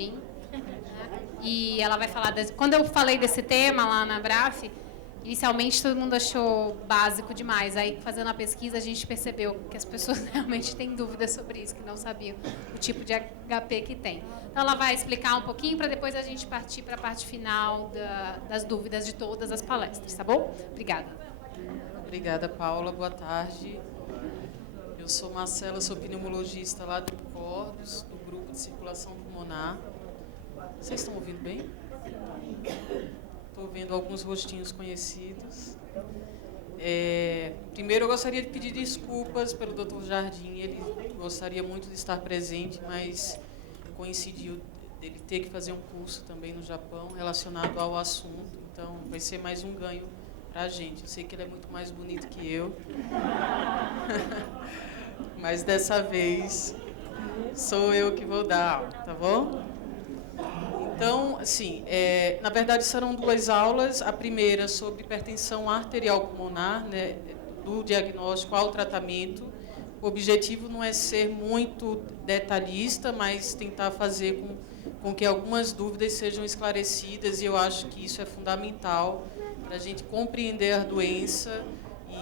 Jardim. E ela vai falar... Quando eu falei desse tema lá na Braf, inicialmente todo mundo achou básico demais. Aí, fazendo a pesquisa, a gente percebeu que as pessoas realmente têm dúvidas sobre isso, que não sabiam o tipo de HP que tem. Então, ela vai explicar um pouquinho para depois a gente partir para a parte final das dúvidas de todas as palestras, tá bom? Obrigada. Obrigada, Paula. Boa tarde. Eu sou Marcela, sou pneumologista lá do CORDOS, do Grupo de Circulação Pulmonar. Vocês estão ouvindo bem? Estou vendo alguns rostinhos conhecidos. Primeiro, eu gostaria de pedir desculpas pelo Dr. Jardim. Ele gostaria muito de estar presente, mas coincidiu dele ter que fazer um curso também no Japão relacionado ao assunto. Então, vai ser mais um ganho para a gente. Eu sei que ele é muito mais bonito que eu. Mas, dessa vez, sou eu que vou dar aula, tá bom? Então, assim, na verdade serão duas aulas. A primeira sobre hipertensão arterial pulmonar, né, do diagnóstico ao tratamento. O objetivo não é ser muito detalhista, mas tentar fazer com que algumas dúvidas sejam esclarecidas, e eu acho que isso é fundamental para a gente compreender a doença,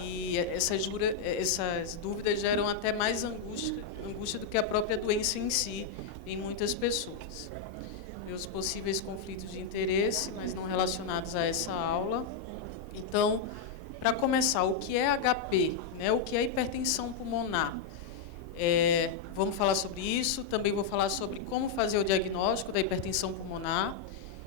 e essas dúvidas geram até mais angústia do que a própria doença em si, em muitas pessoas. Meus possíveis conflitos de interesse, mas não relacionados a essa aula. Então, para começar, o que é HP? Né? O que é hipertensão pulmonar? Vamos falar sobre isso. Também vou falar sobre como fazer o diagnóstico da hipertensão pulmonar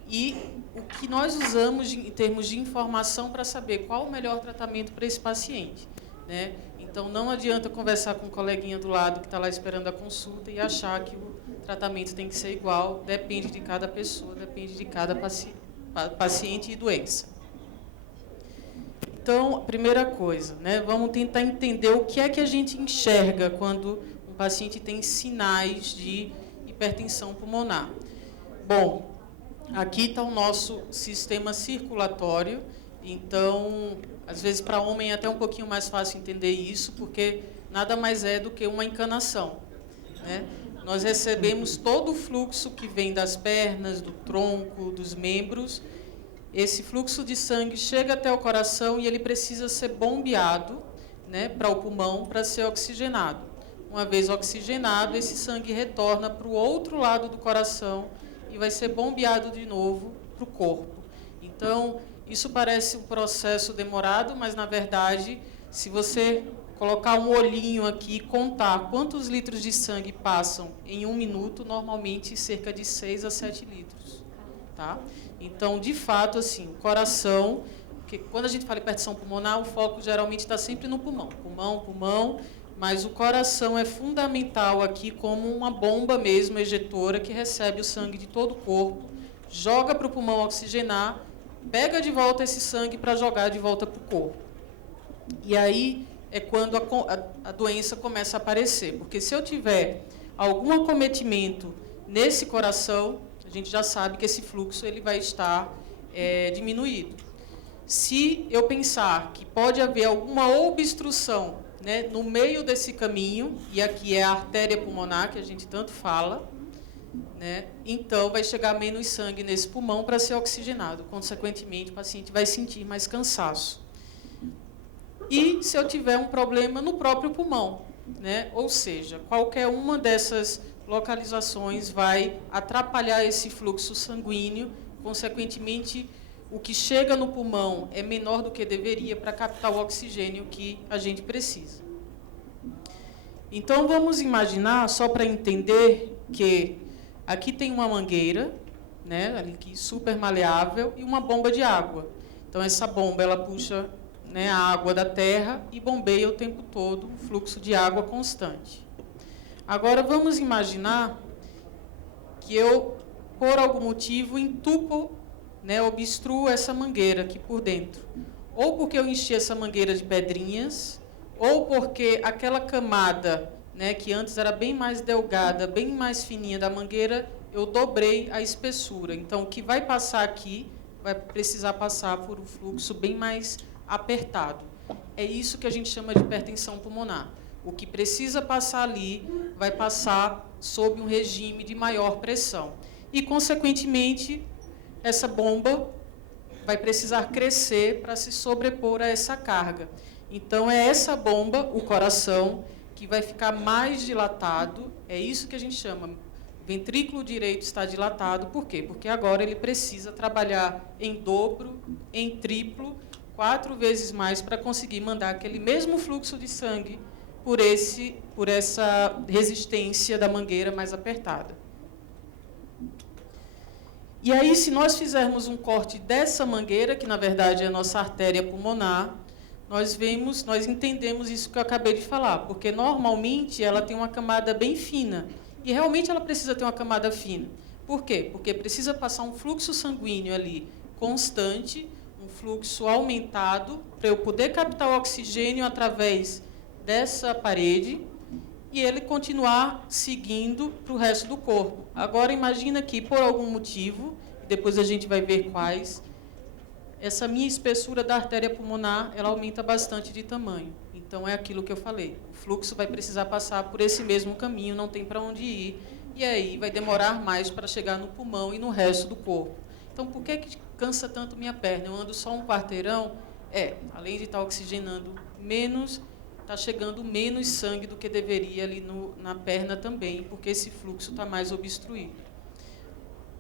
e o que nós usamos em termos de informação para saber qual o melhor tratamento para esse paciente. Né? Então, não adianta conversar com um coleguinha do lado que está lá esperando a consulta e achar que o tratamento tem que ser igual. Depende de cada pessoa, depende de cada paciente e doença. Então, primeira coisa, né, vamos tentar entender o que é que a gente enxerga quando um paciente tem sinais de hipertensão pulmonar. Bom, aqui está o nosso sistema circulatório. Então, às vezes, para homem é até um pouquinho mais fácil entender isso, porque nada mais é do que uma encanação. Né? Nós recebemos todo o fluxo que vem das pernas, do tronco, dos membros. Esse fluxo de sangue chega até o coração e ele precisa ser bombeado, né, para o pulmão para ser oxigenado. Uma vez oxigenado, esse sangue retorna para o outro lado do coração e vai ser bombeado de novo para o corpo. Então, isso parece um processo demorado, mas, na verdade, se você colocar um olhinho aqui e contar quantos litros de sangue passam em 1 minuto, normalmente cerca de 6 a 7 litros. Tá? Então, de fato, assim, o coração, porque quando a gente fala em hipertensão pulmonar, o foco geralmente está sempre no pulmão. Pulmão, mas o coração é fundamental aqui como uma bomba mesmo, ejetora, que recebe o sangue de todo o corpo, joga para o pulmão oxigenar, pega de volta esse sangue para jogar de volta para o corpo. E aí é quando a doença começa a aparecer. Porque se eu tiver algum acometimento nesse coração, a gente já sabe que esse fluxo ele vai estar diminuído. Se eu pensar que pode haver alguma obstrução, né, no meio desse caminho, e aqui é a artéria pulmonar, que a gente tanto fala, né, então vai chegar menos sangue nesse pulmão para ser oxigenado. Consequentemente, o paciente vai sentir mais cansaço. E se eu tiver um problema no próprio pulmão, né, ou seja, qualquer uma dessas localizações vai atrapalhar esse fluxo sanguíneo, consequentemente, o que chega no pulmão é menor do que deveria para captar o oxigênio que a gente precisa. Então, vamos imaginar, só para entender, que aqui tem uma mangueira, né, aqui super maleável, e uma bomba de água. Então, essa bomba ela puxa, né, a água da terra e bombeia o tempo todo um fluxo de água constante. Agora, vamos imaginar que eu, por algum motivo, entupo, né, obstruo essa mangueira aqui por dentro. Ou porque eu enchi essa mangueira de pedrinhas, ou porque aquela camada, né, que antes era bem mais delgada, bem mais fininha da mangueira, eu dobrei a espessura. Então, o que vai passar aqui vai precisar passar por um fluxo bem mais apertado. É isso que a gente chama de hipertensão pulmonar. O que precisa passar ali vai passar sob um regime de maior pressão. e, consequentemente, essa bomba vai precisar crescer para se sobrepor a essa carga. Então, é essa bomba, o coração, que vai ficar mais dilatado. É isso que a gente chama. O ventrículo direito está dilatado. Por quê? Porque agora ele precisa trabalhar em dobro, em triplo, 4 vezes mais para conseguir mandar aquele mesmo fluxo de sangue por essa resistência da mangueira mais apertada. E aí, se nós fizermos um corte dessa mangueira, que na verdade é a nossa artéria pulmonar, nós entendemos isso que eu acabei de falar, porque normalmente ela tem uma camada bem fina, e realmente ela precisa ter uma camada fina. Por quê? Porque precisa passar um fluxo sanguíneo ali constante, um fluxo aumentado, para eu poder captar o oxigênio através dessa parede, e ele continuar seguindo para o resto do corpo. Agora, imagina que, por algum motivo, e depois a gente vai ver quais, essa minha espessura da artéria pulmonar, ela aumenta bastante de tamanho. Então, é aquilo que eu falei. O fluxo vai precisar passar por esse mesmo caminho, não tem para onde ir, e aí vai demorar mais para chegar no pulmão e no resto do corpo. Então, por que cansa tanto minha perna? Eu ando só um quarteirão? Além de estar oxigenando menos, está chegando menos sangue do que deveria ali na perna também, porque esse fluxo está mais obstruído.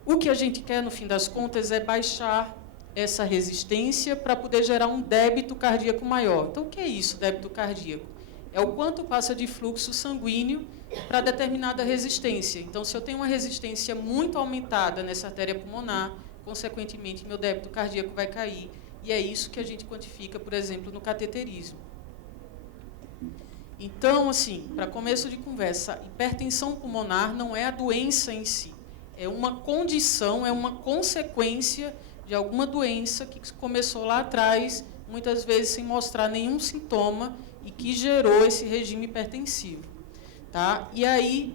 O que a gente quer, no fim das contas, é baixar essa resistência para poder gerar um débito cardíaco maior. Então, o que é isso, débito cardíaco? É o quanto passa de fluxo sanguíneo para determinada resistência. Então, se eu tenho uma resistência muito aumentada nessa artéria pulmonar, consequentemente, meu débito cardíaco vai cair. E é isso que a gente quantifica, por exemplo, no cateterismo. Então, assim, para começo de conversa, hipertensão pulmonar não é a doença em si. É uma condição, é uma consequência de alguma doença que começou lá atrás, muitas vezes sem mostrar nenhum sintoma, e que gerou esse regime hipertensivo. Tá? E aí,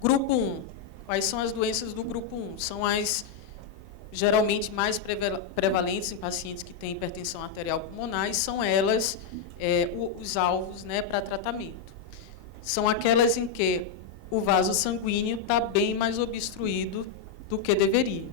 grupo 1. Quais são as doenças do grupo 1? São as geralmente mais prevalentes em pacientes que têm hipertensão arterial pulmonar, e são elas os alvos, né, para tratamento. São aquelas em que o vaso sanguíneo está bem mais obstruído do que deveria.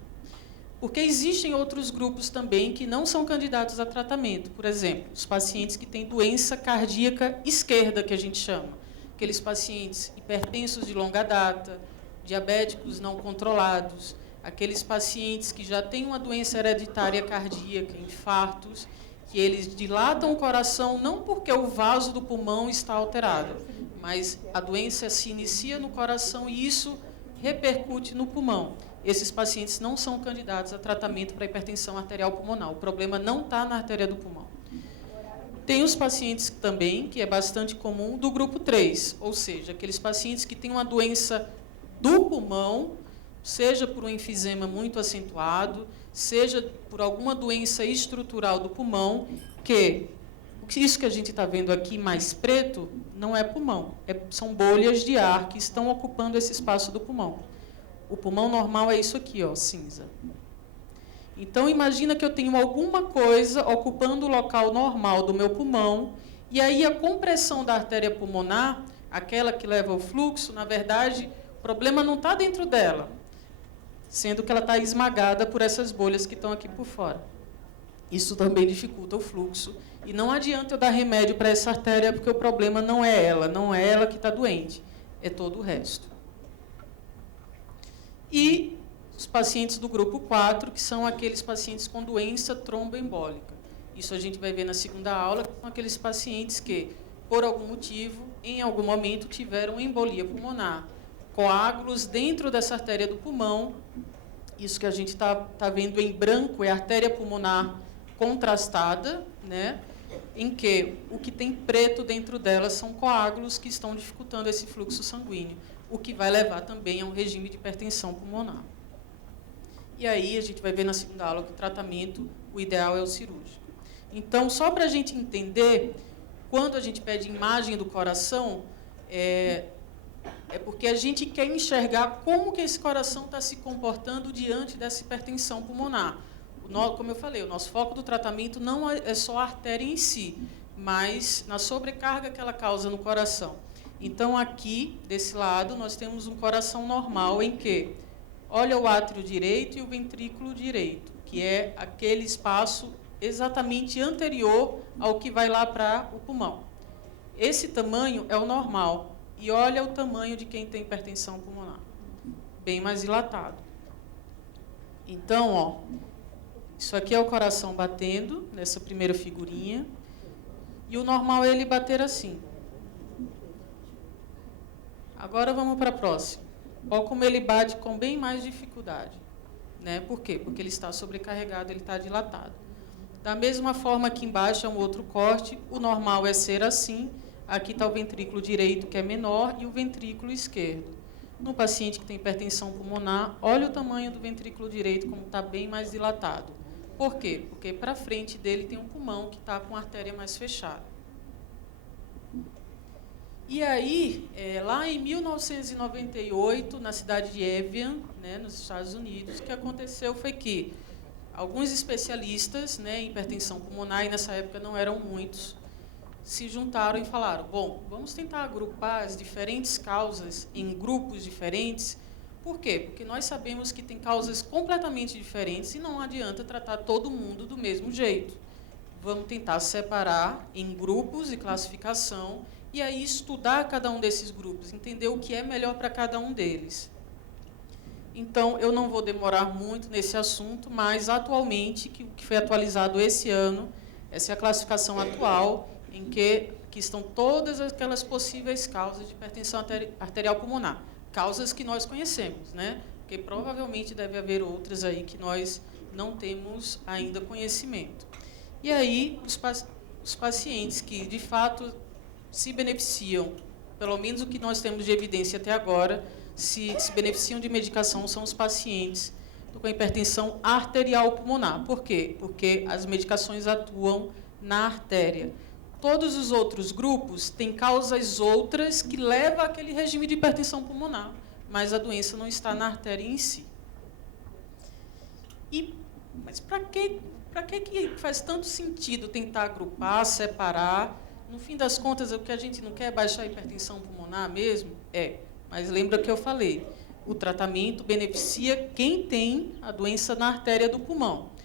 Porque existem outros grupos também que não são candidatos a tratamento. Por exemplo, os pacientes que têm doença cardíaca esquerda, que a gente chama. Aqueles pacientes hipertensos de longa data, diabéticos não controlados, aqueles pacientes que já têm uma doença hereditária cardíaca, infartos, que eles dilatam o coração não porque o vaso do pulmão está alterado, mas a doença se inicia no coração e isso repercute no pulmão. Esses pacientes não são candidatos a tratamento para hipertensão arterial pulmonar. O problema não está na artéria do pulmão. Tem os pacientes também, que é bastante comum, do grupo 3, ou seja, aqueles pacientes que têm uma doença do pulmão, seja por um enfisema muito acentuado, seja por alguma doença estrutural do pulmão, que isso que a gente está vendo aqui mais preto não é pulmão, são bolhas de ar que estão ocupando esse espaço do pulmão. O pulmão normal é isso aqui, ó, cinza. Então, imagina que eu tenho alguma coisa ocupando o local normal do meu pulmão, e aí a compressão da artéria pulmonar, aquela que leva o fluxo, na verdade, o problema não está dentro dela, sendo que ela está esmagada por essas bolhas que estão aqui por fora. Isso também dificulta o fluxo, e não adianta eu dar remédio para essa artéria, porque o problema não é ela que está doente, é todo o resto. E os pacientes do grupo 4, que são aqueles pacientes com doença tromboembólica. Isso a gente vai ver na segunda aula, que são aqueles pacientes que, por algum motivo, em algum momento, tiveram embolia pulmonar. Coágulos dentro dessa artéria do pulmão, isso que a gente está vendo em branco é a artéria pulmonar contrastada, né, em que o que tem preto dentro dela são coágulos que estão dificultando esse fluxo sanguíneo, o que vai levar também a um regime de hipertensão pulmonar. E aí a gente vai ver na segunda aula que o tratamento, o ideal é o cirúrgico. Então, só para a gente entender, quando a gente pede imagem do coração, é porque a gente quer enxergar como que esse coração está se comportando diante dessa hipertensão pulmonar. Como eu falei, o nosso foco do tratamento não é só a artéria em si, mas na sobrecarga que ela causa no coração. Então, aqui, desse lado, nós temos um coração normal em que olha o átrio direito e o ventrículo direito, que é aquele espaço exatamente anterior ao que vai lá para o pulmão. Esse tamanho é o normal. E olha o tamanho de quem tem hipertensão pulmonar. Bem mais dilatado. Então, ó, isso aqui é o coração batendo, nessa primeira figurinha. E o normal é ele bater assim. Agora vamos para a próxima. Olha como ele bate com bem mais dificuldade. Né? Por quê? Porque ele está sobrecarregado, ele está dilatado. Da mesma forma que embaixo é um outro corte, o normal é ser assim. Aqui está o ventrículo direito, que é menor, e o ventrículo esquerdo. No paciente que tem hipertensão pulmonar, olha o tamanho do ventrículo direito, como está bem mais dilatado. Por quê? Porque para frente dele tem um pulmão que está com a artéria mais fechada. E aí, lá em 1998, na cidade de Evian, né, nos Estados Unidos, o que aconteceu foi que alguns especialistas, né, em hipertensão pulmonar, e nessa época não eram muitos, se juntaram e falaram, bom, vamos tentar agrupar as diferentes causas em grupos diferentes. Por quê? Porque nós sabemos que tem causas completamente diferentes e não adianta tratar todo mundo do mesmo jeito. Vamos tentar separar em grupos de classificação e aí estudar cada um desses grupos, entender o que é melhor para cada um deles. Então, eu não vou demorar muito nesse assunto, mas atualmente, o que foi atualizado esse ano, essa é a classificação atual, em que estão todas aquelas possíveis causas de hipertensão arterial pulmonar. Causas que nós conhecemos, né? Porque provavelmente deve haver outras aí que nós não temos ainda conhecimento. E aí, os pacientes que, de fato, se beneficiam, pelo menos o que nós temos de evidência até agora, se beneficiam de medicação são os pacientes com hipertensão arterial pulmonar. Por quê? Porque as medicações atuam na artéria. Todos os outros grupos têm causas outras que levam àquele regime de hipertensão pulmonar, mas a doença não está na artéria em si. Mas para que faz tanto sentido tentar agrupar, separar? No fim das contas, o que a gente não quer é baixar a hipertensão pulmonar mesmo? Mas lembra que eu falei, o tratamento beneficia quem tem a doença na artéria do pulmão.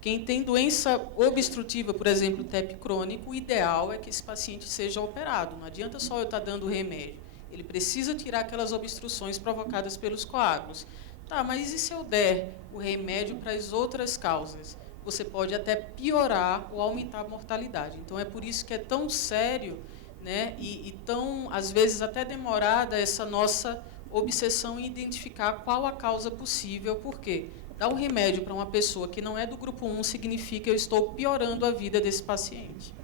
Quem tem doença obstrutiva, por exemplo, TEP crônico, o ideal é que esse paciente seja operado. Não adianta só eu estar dando remédio. Ele precisa tirar aquelas obstruções provocadas pelos coágulos. Tá, mas e se eu der o remédio para as outras causas? Você pode até piorar ou aumentar a mortalidade. Então, é por isso que é tão sério, né, e tão, às vezes, até demorada essa nossa obsessão em identificar qual a causa possível. Por quê? Dar um remédio para uma pessoa que não é do grupo 1 significa que eu estou piorando a vida desse paciente.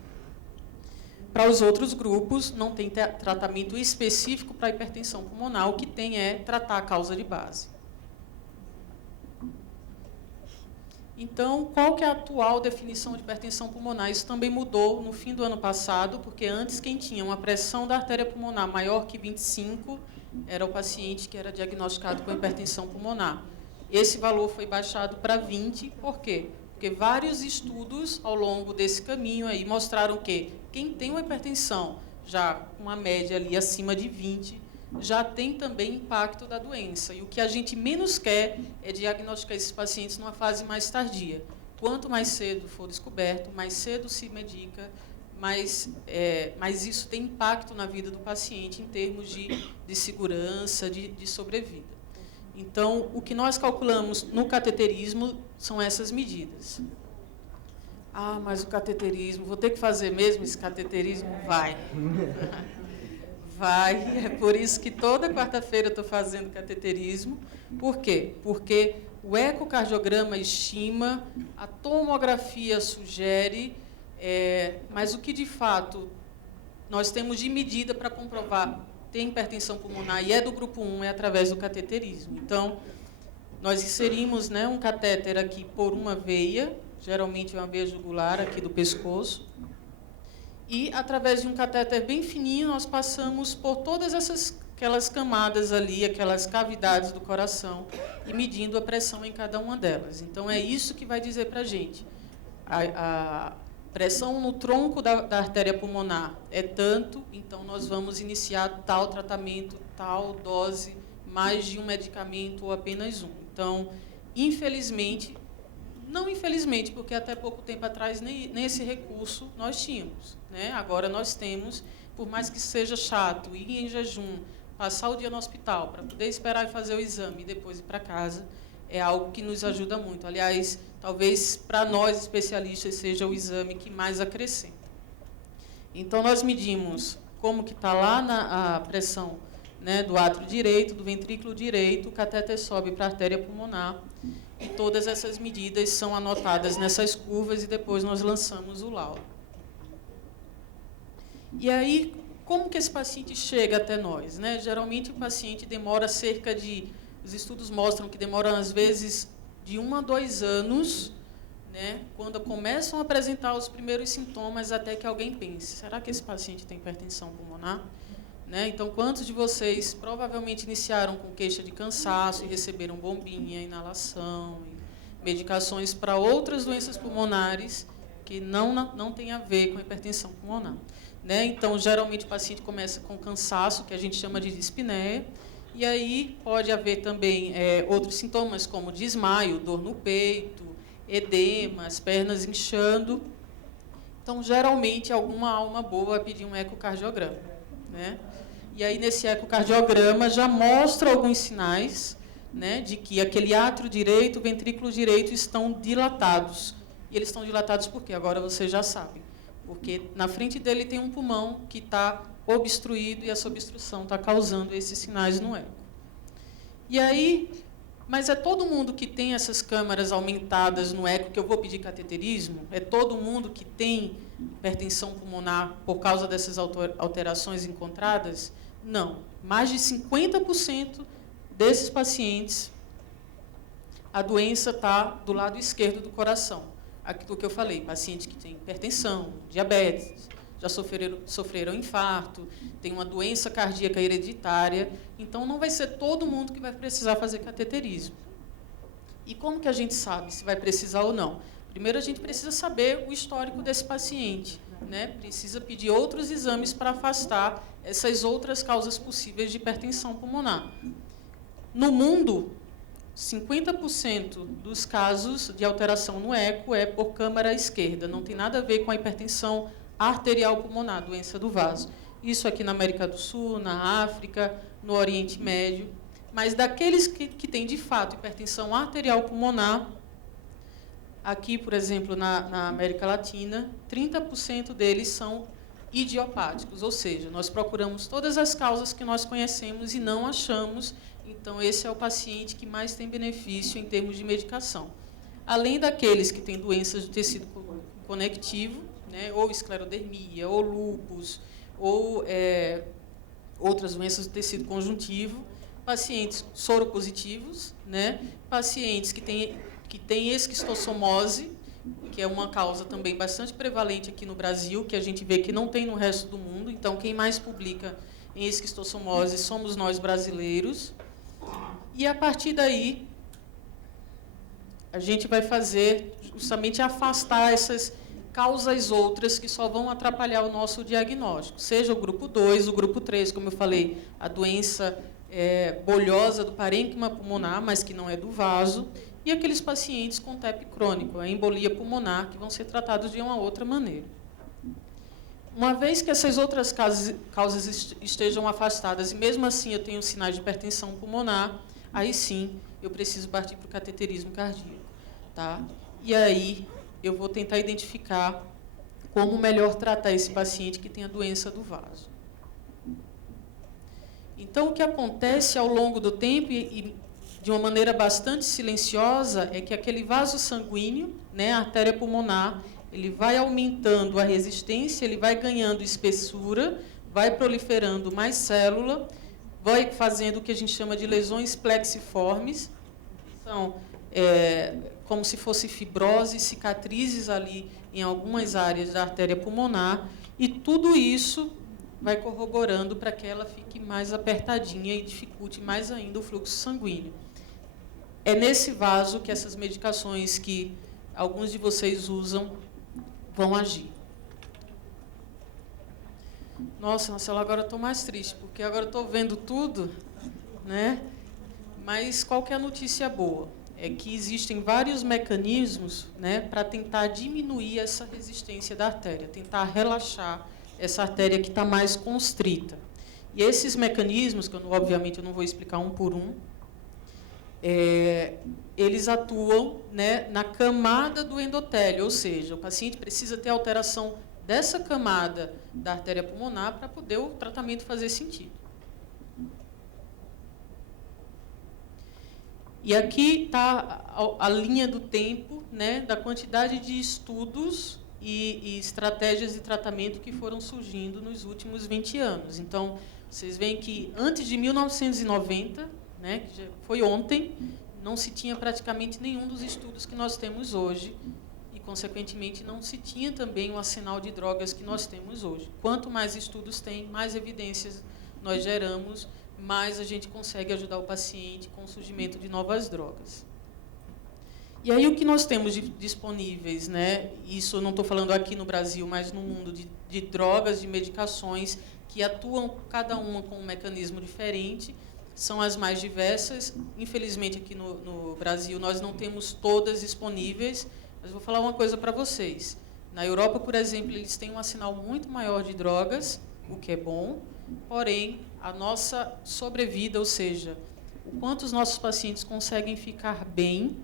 Para os outros grupos, não tem tratamento específico para a hipertensão pulmonar, o que tem é tratar a causa de base. Então, qual que é a atual definição de hipertensão pulmonar? Isso também mudou no fim do ano passado, porque antes quem tinha uma pressão da artéria pulmonar maior que 25 era o paciente que era diagnosticado com hipertensão pulmonar. Esse valor foi baixado para 20, por quê? Porque vários estudos ao longo desse caminho aí mostraram que quem tem uma hipertensão já uma média ali acima de 20, já tem também impacto da doença. E o que a gente menos quer é diagnosticar esses pacientes numa fase mais tardia. Quanto mais cedo for descoberto, mais cedo se medica, mas isso tem impacto na vida do paciente em termos de segurança, de sobrevida. Então, o que nós calculamos no cateterismo são essas medidas. Ah, mas o cateterismo, vou ter que fazer mesmo esse cateterismo? Vai. Vai, é por isso que toda quarta-feira eu estou fazendo cateterismo. Por quê? Porque o ecocardiograma estima, a tomografia sugere, mas o que de fato nós temos de medida para comprovar tem hipertensão pulmonar e é do grupo 1 é através do cateterismo. Então, nós inserimos, né, um catéter aqui por uma veia, geralmente uma veia jugular aqui do pescoço, e através de um catéter bem fininho nós passamos por todas aquelas camadas ali, aquelas cavidades do coração e medindo a pressão em cada uma delas. Então, é isso que vai dizer para a gente. A pressão no tronco da artéria pulmonar é tanto, então nós vamos iniciar tal tratamento, tal dose mais de um medicamento ou apenas um. Então, infelizmente, não infelizmente, porque até pouco tempo atrás nem esse recurso nós tínhamos, né? Agora nós temos, por mais que seja chato, ir em jejum, passar o dia no hospital para poder esperar e fazer o exame e depois ir para casa, é algo que nos ajuda muito. Aliás, talvez para nós especialistas seja o exame que mais acrescenta. Então, nós medimos como que está lá a pressão, né, do átrio direito, do ventrículo direito, o catéter sobe para a artéria pulmonar, e todas essas medidas são anotadas nessas curvas e depois nós lançamos o laudo. E aí, como que esse paciente chega até nós, né? Geralmente o paciente demora os estudos mostram que demora às vezes de 1 a 2 anos, né, quando começam a apresentar os primeiros sintomas, até que alguém pense, será que esse paciente tem hipertensão pulmonar? Né? Então, quantos de vocês provavelmente iniciaram com queixa de cansaço e receberam bombinha, inalação, medicações para outras doenças pulmonares que não tem a ver com hipertensão pulmonar? Né? Então, geralmente, o paciente começa com cansaço, que a gente chama de dispneia, e aí pode haver também outros sintomas, como desmaio, dor no peito, edema, as pernas inchando. Então, geralmente, alguma alma boa vai pedir um ecocardiograma, né? E aí, nesse ecocardiograma, já mostra alguns sinais, né, de que aquele átrio direito, o ventrículo direito estão dilatados. E eles estão dilatados por quê? Agora vocês já sabem. Porque na frente dele tem um pulmão que está obstruído e essa obstrução está causando esses sinais no eco. E aí, mas é todo mundo que tem essas câmaras aumentadas no eco que eu vou pedir cateterismo? É todo mundo que tem hipertensão pulmonar por causa dessas alterações encontradas? Não. Mais de 50% desses pacientes, a doença está do lado esquerdo do coração. Aquilo que eu falei, pacientes que têm hipertensão, diabetes, já sofreram infarto, tem uma doença cardíaca hereditária, então não vai ser todo mundo que vai precisar fazer cateterismo. E como que a gente sabe se vai precisar ou não? Primeiro, a gente precisa saber o histórico desse paciente, né? Precisa pedir outros exames para afastar essas outras causas possíveis de hipertensão pulmonar. No mundo, 50% dos casos de alteração no eco é por câmara esquerda, não tem nada a ver com a hipertensão arterial pulmonar, doença do vaso. Isso aqui na América do Sul, na África, no Oriente Médio. Mas daqueles que têm, de fato, hipertensão arterial pulmonar, aqui, por exemplo, na América Latina, 30% deles são idiopáticos, ou seja, nós procuramos todas as causas que nós conhecemos e não achamos, então esse é o paciente que mais tem benefício em termos de medicação. Além daqueles que têm doenças do tecido conectivo, né, ou esclerodermia, ou lúpus, ou outras doenças do tecido conjuntivo, pacientes soropositivos, né, pacientes que têm esquistossomose, que é uma causa também bastante prevalente aqui no Brasil, que a gente vê que não tem no resto do mundo. Então, quem mais publica em esquistossomose somos nós brasileiros. E, a partir daí, a gente vai fazer justamente afastar essas causas outras que só vão atrapalhar o nosso diagnóstico. Seja o grupo 2, o grupo 3, como eu falei, a doença bolhosa do parênquima pulmonar, mas que não é do vaso, e aqueles pacientes com TEP crônico, a embolia pulmonar, que vão ser tratados de uma outra maneira. Uma vez que essas outras causas estejam afastadas, e mesmo assim eu tenho sinais de hipertensão pulmonar, aí sim eu preciso partir para o cateterismo cardíaco. Tá? E aí eu vou tentar identificar como melhor tratar esse paciente que tem a doença do vaso. Então, o que acontece ao longo do tempo, e de uma maneira bastante silenciosa, é que aquele vaso sanguíneo, né, a artéria pulmonar, ele vai aumentando a resistência, ele vai ganhando espessura, vai proliferando mais célula, vai fazendo o que a gente chama de lesões plexiformes, são como se fosse fibrose, cicatrizes ali em algumas áreas da artéria pulmonar, e tudo isso vai corroborando para que ela fique mais apertadinha e dificulte mais ainda o fluxo sanguíneo. É nesse vaso que essas medicações que alguns de vocês usam vão agir. Nossa, Marcelo, agora eu estou mais triste, porque agora eu estou vendo tudo, né? Mas qual que é a notícia boa? É que existem vários mecanismos, né, para tentar diminuir essa resistência da artéria, tentar relaxar essa artéria que está mais constrita. E esses mecanismos, que obviamente eu não vou explicar um por um, eles atuam, né, na camada do endotélio, ou seja, o paciente precisa ter alteração dessa camada da artéria pulmonar para poder o tratamento fazer sentido. E aqui está a linha do tempo, né, da quantidade de estudos e estratégias de tratamento que foram surgindo nos últimos 20 anos. Então, vocês veem que antes de 1990, né, que já foi ontem, não se tinha praticamente nenhum dos estudos que nós temos hoje e, consequentemente, não se tinha também o arsenal de drogas que nós temos hoje. Quanto mais estudos tem, mais evidências nós geramos, mais a gente consegue ajudar o paciente com o surgimento de novas drogas. E aí o que nós temos disponíveis, né? Isso eu não estou falando aqui no Brasil, mas no mundo de drogas, de medicações que atuam cada uma com um mecanismo diferente, são as mais diversas. Infelizmente aqui no Brasil nós não temos todas disponíveis, mas vou falar uma coisa para vocês. Na Europa, por exemplo, eles têm um arsenal muito maior de drogas, o que é bom, porém a nossa sobrevida, ou seja, o quanto os nossos pacientes conseguem ficar bem,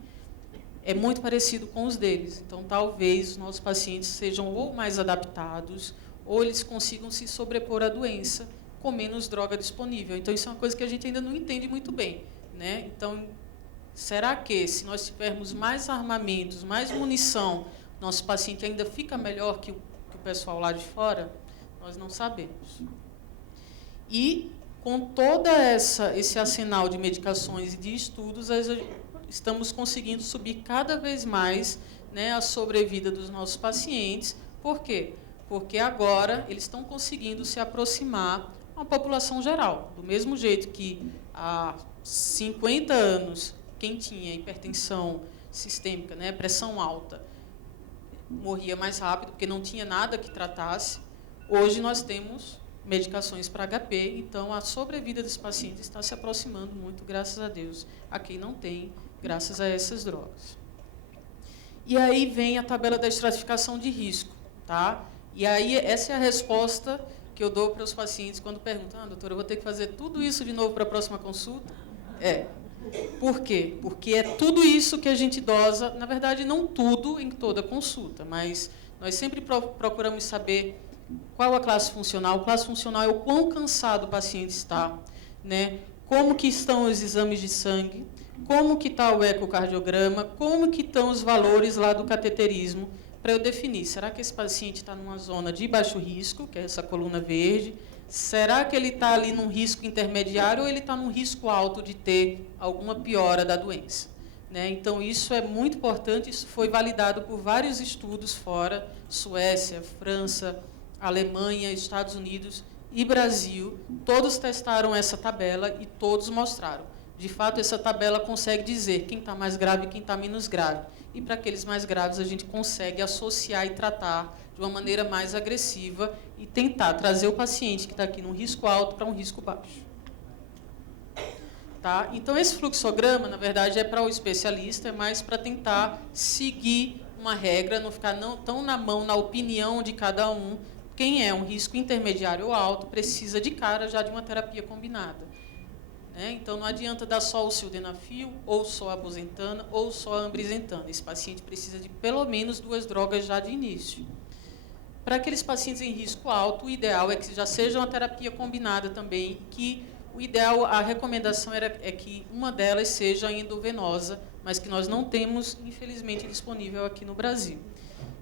é muito parecido com os deles. Então, talvez os nossos pacientes sejam ou mais adaptados, ou eles consigam se sobrepor à doença com menos droga disponível. Então, isso é uma coisa que a gente ainda não entende muito bem, né? Então, será que, se nós tivermos mais armamentos, mais munição, nosso paciente ainda fica melhor que o pessoal lá de fora? Nós não sabemos. E, com todo esse arsenal de medicações e de estudos, estamos conseguindo subir cada vez mais, né, a sobrevida dos nossos pacientes. Por quê? Porque agora eles estão conseguindo se aproximar à população geral. Do mesmo jeito que há 50 anos, quem tinha hipertensão sistêmica, né, pressão alta, morria mais rápido, porque não tinha nada que tratasse, hoje nós temos medicações para HP, então a sobrevida dos pacientes está se aproximando muito, graças a Deus, a quem não tem, graças a essas drogas. E aí vem a tabela da estratificação de risco, tá? E aí essa é a resposta que eu dou para os pacientes quando perguntam: doutora, eu vou ter que fazer tudo isso de novo para a próxima consulta? Por quê? Porque é tudo isso que a gente dosa, na verdade não tudo em toda consulta, mas nós sempre procuramos saber qual a classe funcional. A classe funcional é o quão cansado o paciente está, né? Como que estão os exames de sangue, como que está o ecocardiograma, como que estão os valores lá do cateterismo, para eu definir, será que esse paciente está numa zona de baixo risco, que é essa coluna verde? Será que ele está ali num risco intermediário ou ele está num risco alto de ter alguma piora da doença? Né? Então, isso é muito importante, isso foi validado por vários estudos fora, Suécia, França, Alemanha, Estados Unidos e Brasil, todos testaram essa tabela e todos mostraram. De fato, essa tabela consegue dizer quem está mais grave e quem está menos grave. E para aqueles mais graves, a gente consegue associar e tratar de uma maneira mais agressiva e tentar trazer o paciente que está aqui num risco alto para um risco baixo. Tá? Então, esse fluxograma, na verdade, é para o especialista, é mais para tentar seguir uma regra, não ficar tão na mão, na opinião de cada um. Quem é um risco intermediário ou alto precisa de cara já de uma terapia combinada. Né? Então, não adianta dar só o sildenafil, ou só a busentan, ou só a ambrisentan. Esse paciente precisa de pelo menos 2 drogas já de início. Para aqueles pacientes em risco alto, o ideal é que já seja uma terapia combinada também, que o ideal, a recomendação é que uma delas seja endovenosa, mas que nós não temos, infelizmente, disponível aqui no Brasil.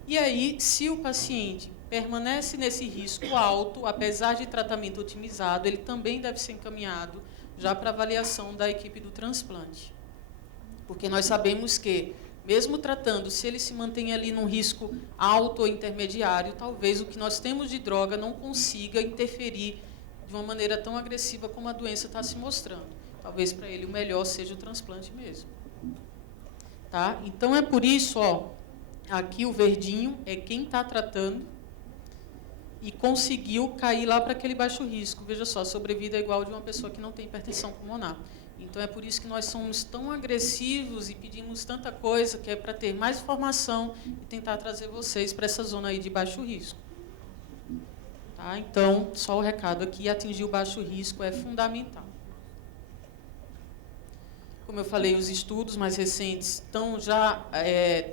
E aí, se o paciente permanece nesse risco alto, apesar de tratamento otimizado, ele também deve ser encaminhado já para avaliação da equipe do transplante. Porque nós sabemos que, mesmo tratando, se ele se mantém ali num risco alto ou intermediário, talvez o que nós temos de droga não consiga interferir de uma maneira tão agressiva como a doença está se mostrando. Talvez para ele o melhor seja o transplante mesmo. Tá? Então, é por isso, ó, aqui o verdinho é quem está tratando e conseguiu cair lá para aquele baixo risco. Veja só, a sobrevida é igual de uma pessoa que não tem hipertensão pulmonar. Então, é por isso que nós somos tão agressivos e pedimos tanta coisa, que é para ter mais informação e tentar trazer vocês para essa zona aí de baixo risco. Tá? Então, só o recado aqui, atingir o baixo risco é fundamental. Como eu falei, os estudos mais recentes estão já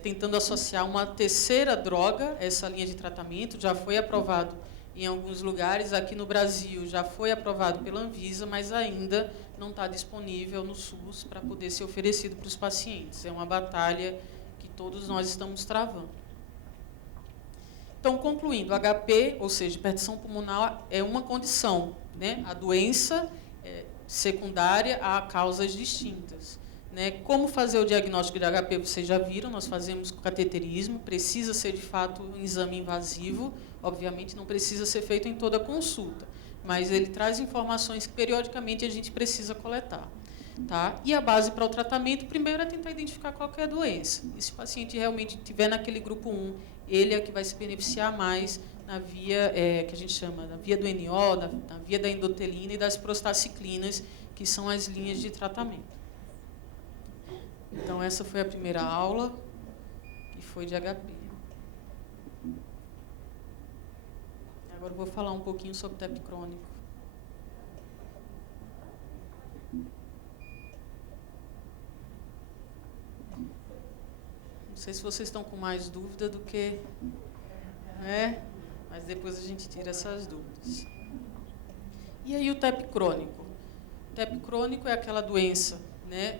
tentando associar uma terceira droga a essa linha de tratamento, já foi aprovado em alguns lugares, aqui no Brasil já foi aprovado pela Anvisa, mas ainda não está disponível no SUS para poder ser oferecido para os pacientes. É uma batalha que todos nós estamos travando. Então, concluindo, HP, ou seja, hipertensão pulmonar, é uma condição, né? A doença secundária a causas distintas. Né? Como fazer o diagnóstico de HP, vocês já viram, nós fazemos com cateterismo, precisa ser, de fato, um exame invasivo, obviamente não precisa ser feito em toda consulta, mas ele traz informações que, periodicamente, a gente precisa coletar. Tá? E a base para o tratamento, primeiro, é tentar identificar qual que é a doença. E se o paciente realmente estiver naquele grupo 1, ele é que vai se beneficiar mais na via que a gente chama da via do NO, na via da endotelina e das prostaciclinas, que são as linhas de tratamento. Então, essa foi a primeira aula, que foi de HP. Agora eu vou falar um pouquinho sobre TEP crônico. Não sei se vocês estão com mais dúvida do que... mas depois a gente tira essas dúvidas. E aí o TEP crônico? O TEP crônico é aquela doença, né,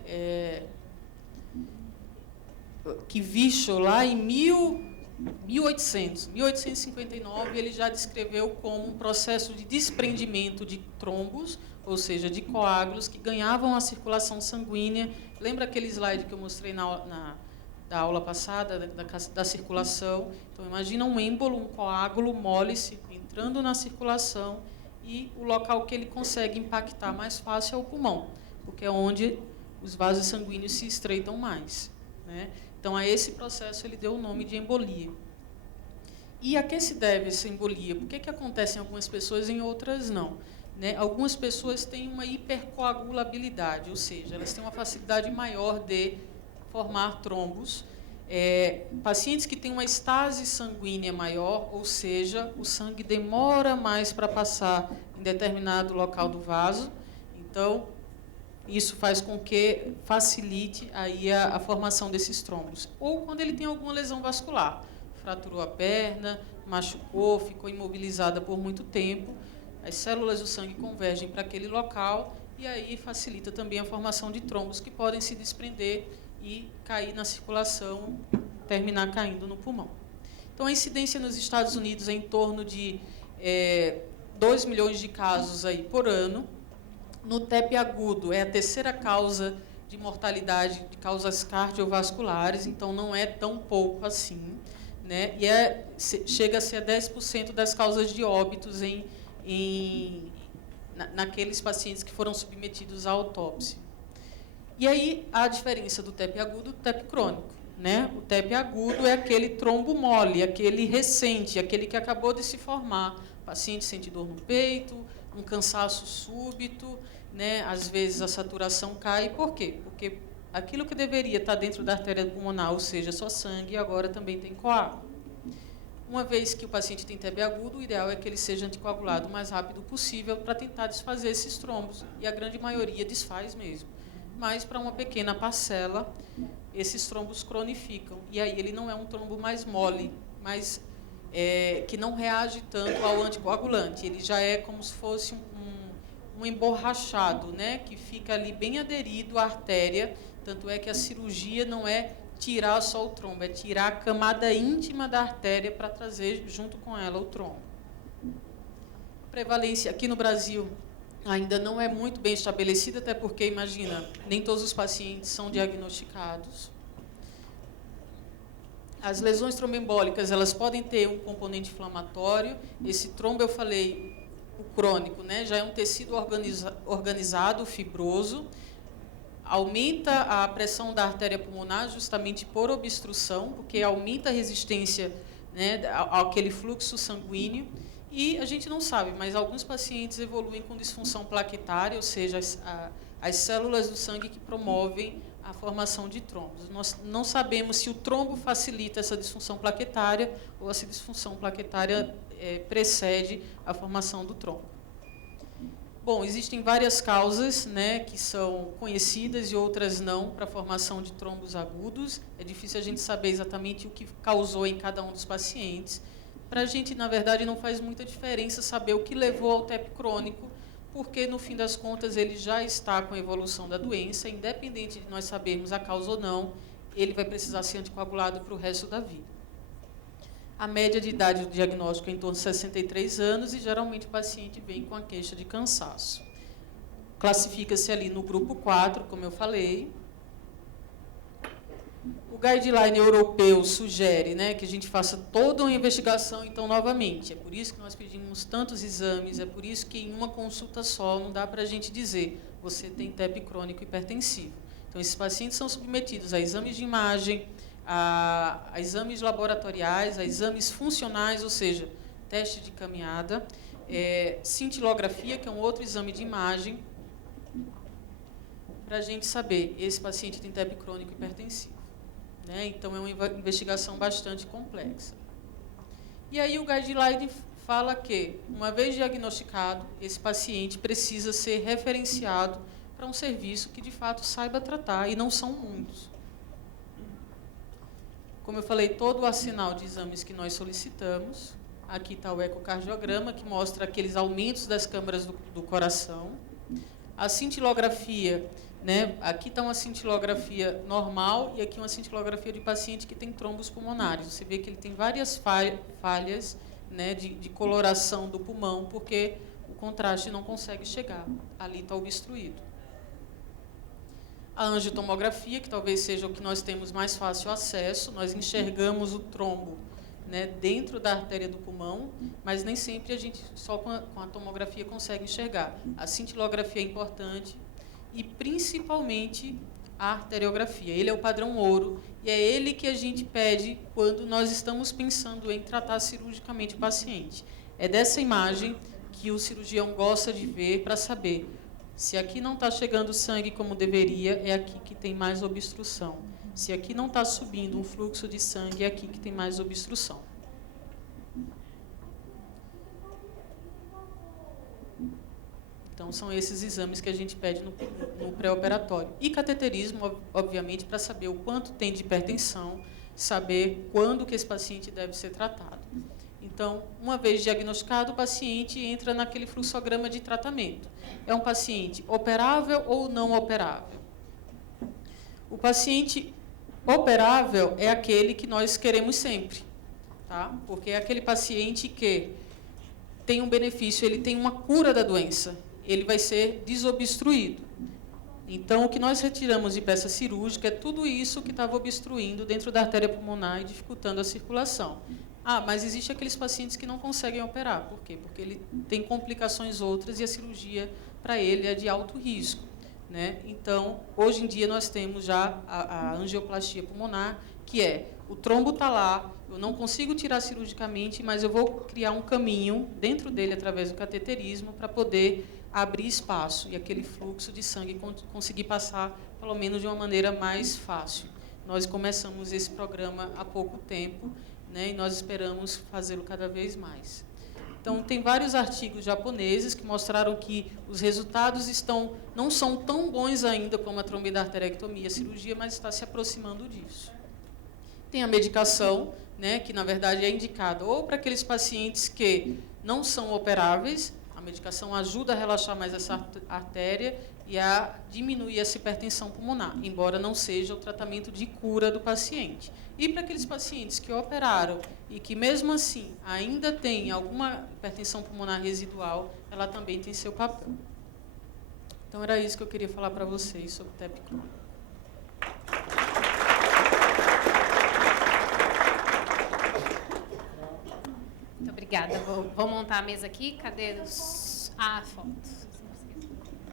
que Virchow, lá em 1859, ele já descreveu como um processo de desprendimento de trombos, ou seja, de coágulos que ganhavam a circulação sanguínea. Lembra aquele slide que eu mostrei da aula passada, da circulação? Então, imagina um êmbolo, um coágulo mole entrando na circulação, e o local que ele consegue impactar mais fácil é o pulmão, porque é onde os vasos sanguíneos se estreitam mais. Né? Então, a esse processo ele deu o nome de embolia. E a que se deve essa embolia? Por que acontece em algumas pessoas e em outras não? Né? Algumas pessoas têm uma hipercoagulabilidade, ou seja, elas têm uma facilidade maior de formar trombos. Pacientes que têm uma estase sanguínea maior, ou seja, o sangue demora mais para passar em determinado local do vaso. Então, isso faz com que facilite aí a formação desses trombos. Ou quando ele tem alguma lesão vascular, fraturou a perna, machucou, ficou imobilizada por muito tempo, as células do sangue convergem para aquele local e aí facilita também a formação de trombos que podem se desprender e cair na circulação, terminar caindo no pulmão. Então, a incidência nos Estados Unidos é em torno de 2 milhões de casos aí por ano. No TEP agudo, é a terceira causa de mortalidade de causas cardiovasculares, então não é tão pouco assim. Né? E chega a ser 10% das causas de óbitos naqueles pacientes que foram submetidos à autópsia. E aí, a diferença do TEP agudo e do TEP crônico. Né? O TEP agudo é aquele trombo mole, aquele recente, aquele que acabou de se formar. O paciente sente dor no peito, um cansaço súbito, né? Às vezes a saturação cai. Por quê? Porque aquilo que deveria estar dentro da artéria pulmonar, ou seja, só sangue, agora também tem coágulo. Uma vez que o paciente tem TB agudo, o ideal é que ele seja anticoagulado o mais rápido possível para tentar desfazer esses trombos. E a grande maioria desfaz mesmo. Mas, para uma pequena parcela, esses trombos cronificam. E aí ele não é um trombo mais mole, mas que não reage tanto ao anticoagulante. Ele já é como se fosse um emborrachado, né, que fica ali bem aderido à artéria. Tanto é que a cirurgia não é tirar só o trombo, é tirar a camada íntima da artéria para trazer junto com ela o trombo. A prevalência aqui no Brasil ainda não é muito bem estabelecida, até porque, imagina, nem todos os pacientes são diagnosticados. As lesões tromboembólicas, elas podem ter um componente inflamatório. Esse trombo, eu falei, o crônico, né, já é um tecido organizado, fibroso. Aumenta a pressão da artéria pulmonar justamente por obstrução, porque aumenta a resistência, né, àquele fluxo sanguíneo. E a gente não sabe, mas alguns pacientes evoluem com disfunção plaquetária, ou seja, as células do sangue que promovem a formação de trombos. Nós não sabemos se o trombo facilita essa disfunção plaquetária ou essa disfunção plaquetária precede a formação do trombo. Bom, existem várias causas, né, que são conhecidas e outras não para a formação de trombos agudos. É difícil a gente saber exatamente o que causou em cada um dos pacientes. Para a gente, na verdade, não faz muita diferença saber o que levou ao TEP crônico, porque, no fim das contas, ele já está com a evolução da doença, independente de nós sabermos a causa ou não, ele vai precisar ser anticoagulado para o resto da vida. A média de idade do diagnóstico é em torno de 63 anos e, geralmente, o paciente vem com a queixa de cansaço. Classifica-se ali no grupo 4, como eu falei. O guideline europeu sugere, né, que a gente faça toda uma investigação, então, novamente. É por isso que nós pedimos tantos exames, é por isso que em uma consulta só não dá para a gente dizer você tem TEP crônico hipertensivo. Então, esses pacientes são submetidos a exames de imagem, a exames laboratoriais, a exames funcionais, ou seja, teste de caminhada, cintilografia, que é um outro exame de imagem, para a gente saber esse paciente tem TEP crônico hipertensivo. Né? Então, é uma investigação bastante complexa. E aí o guideline fala que, uma vez diagnosticado, esse paciente precisa ser referenciado para um serviço que, de fato, saiba tratar, e não são muitos. Como eu falei, todo o arsenal de exames que nós solicitamos. Aqui está o ecocardiograma, que mostra aqueles aumentos das câmaras do coração. A cintilografia, né? Aqui está uma cintilografia normal e aqui uma cintilografia de paciente que tem trombos pulmonares. Você vê que ele tem várias falhas, né, de coloração do pulmão, porque o contraste não consegue chegar. Ali está obstruído. A angiotomografia, que talvez seja o que nós temos mais fácil acesso, nós enxergamos o trombo, né, dentro da artéria do pulmão, mas nem sempre a gente, só com a tomografia, consegue enxergar. A cintilografia é importante e, principalmente, a arteriografia. Ele é o padrão ouro e é ele que a gente pede quando nós estamos pensando em tratar cirurgicamente o paciente. É dessa imagem que o cirurgião gosta de ver para saber se aqui não está chegando sangue como deveria, é aqui que tem mais obstrução. Se aqui não está subindo um fluxo de sangue, é aqui que tem mais obstrução. Então, são esses exames que a gente pede no pré-operatório. E cateterismo, obviamente, para saber o quanto tem de hipertensão, saber quando que esse paciente deve ser tratado. Então, uma vez diagnosticado, o paciente entra naquele fluxograma de tratamento. É um paciente operável ou não operável? O paciente operável é aquele que nós queremos sempre, tá? Porque é aquele paciente que tem um benefício, ele tem uma cura da doença, ele vai ser desobstruído. Então, o que nós retiramos de peça cirúrgica é tudo isso que estava obstruindo dentro da artéria pulmonar e dificultando a circulação. Ah, mas existem aqueles pacientes que não conseguem operar. Por quê? Porque ele tem complicações outras e a cirurgia, para ele, é de alto risco. Né? Então, hoje em dia, nós temos já a angioplastia pulmonar, que é, o trombo está lá, eu não consigo tirar cirurgicamente, mas eu vou criar um caminho dentro dele, através do cateterismo, para poder abrir espaço e aquele fluxo de sangue conseguir passar, pelo menos, de uma maneira mais fácil. Nós começamos esse programa há pouco tempo, né, e nós esperamos fazê-lo cada vez mais. Então, tem vários artigos japoneses que mostraram que os resultados não são tão bons ainda como a tromboendarterectomia, a cirurgia, mas está se aproximando disso. Tem a medicação, né, que, na verdade, é indicada ou para aqueles pacientes que não são operáveis. A medicação ajuda a relaxar mais essa artéria e a diminuir essa hipertensão pulmonar, embora não seja o tratamento de cura do paciente. E para aqueles pacientes que operaram e que, mesmo assim, ainda têm alguma hipertensão pulmonar residual, ela também tem seu papel. Então, era isso que eu queria falar para vocês sobre TEP crônico. Muito obrigada. Vou montar a mesa aqui. Cadê a foto?